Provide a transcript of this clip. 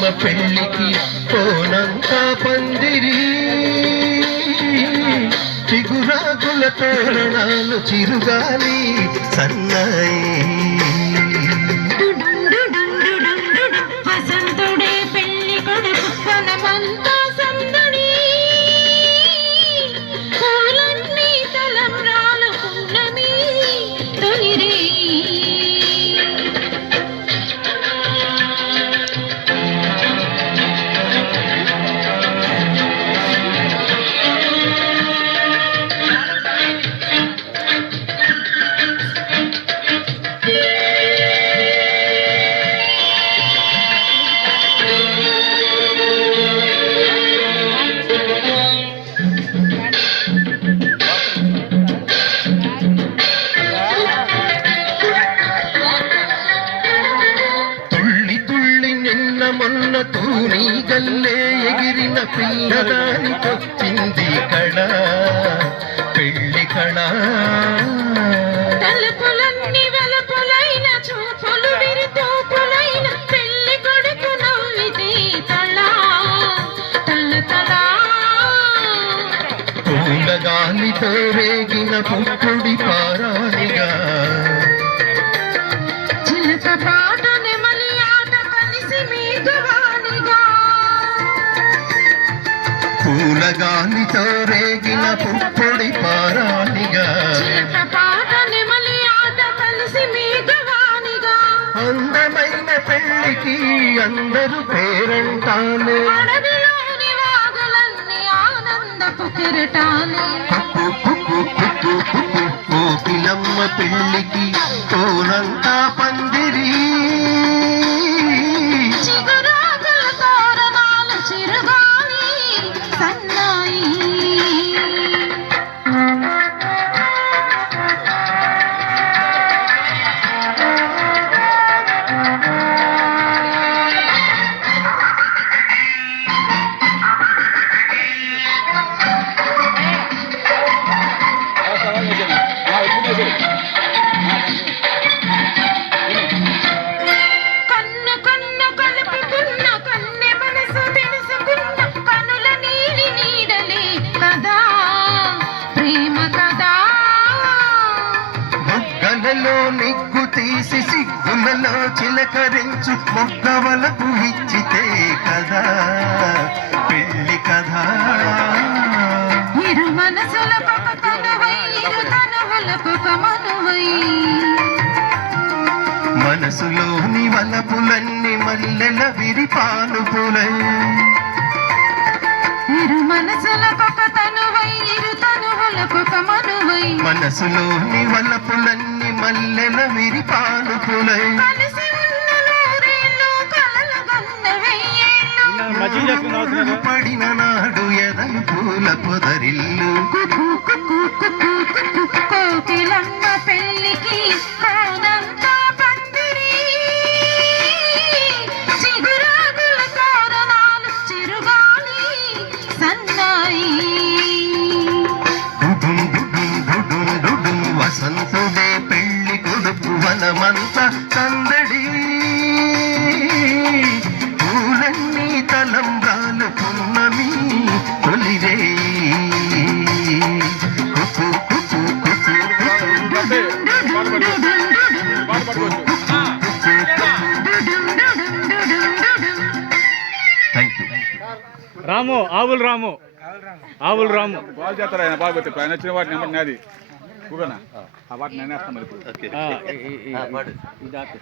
అమ్మ పెళ్ళికి కోనంత పందిరి. చిగురాకుల తోరణాలు చిరుగాలి సన్నాయి. తూని గల్లే ఎగిరిన పిల్లదానికొచ్చింది కళ పెళ్ళి కళ. చూపులు విరితూపులైన పెళ్ళి పూలగాలితో రేగిన పుట్టుడి పారానిగా అందమైన పెళ్ళికి అందరూ పేరంటాను అడవిలోని పిల్లమ్మ కుక్కు కుక్కు పెళ్ళికి తోనంతా పందిరి బుగ్గలలో నిగ్గు తీసి సిగ్గులలో చిలకరించు మొగ్గవలకు ఇచ్చితే కదా. పెళ్ళి కదా ఇరు మనసులోని వలపులన్నీ మల్లెల విరిపానుపులై ఇరు మనసులకొక తనువై ఇరు తనువులకొక మనసులోని వలపులన్నీ మల్లెల గన్న వెయ్యేళ్ళు పడిన నాడు ఎదలు పూల పొదరిల్లు. రాము ఆవులు రాము. ఆవులు రాము. బాగా చేస్తారు ఆయన బాగా పెట్టి ఆయన వచ్చిన వాటి నెంబర్ నాది. ఆ వాటి నేనే వేస్తాను మరి ఇప్పుడు. దాటు.